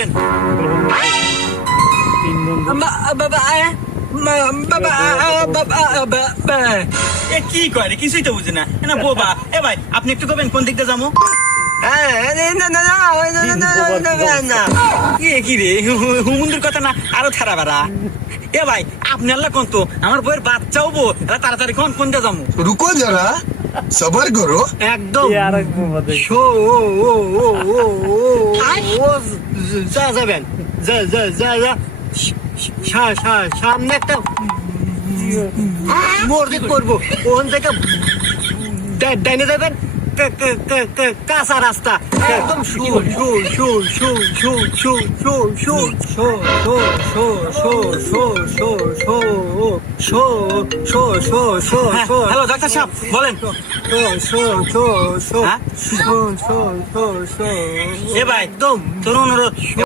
বলবেন। কি কয় রে, কিছুই তো বুঝে না না বোবা। এ ভাই আপনি একটু করবেন কোন দিকটা যাবো? কি রে হুমুন্দির কথা না আরো থারা বাড়া। এ ভাই আপনি আল্লাহ কোন তো আমার বইয়ের বাচ্চাও বো তাড়াতাড়ি কোন দিয়ে যাবো? रुको जरा सबर करो। একদম শো যা যাবেন যা সামনে একটা মসজিদ করবো, ওখান থেকে ডাইনে যাবেন কাঁচা রাস্তা একদম হ্যালো ডাক্তার সাহেব বলেন। এ ভাই একদম তোর অনুরোধ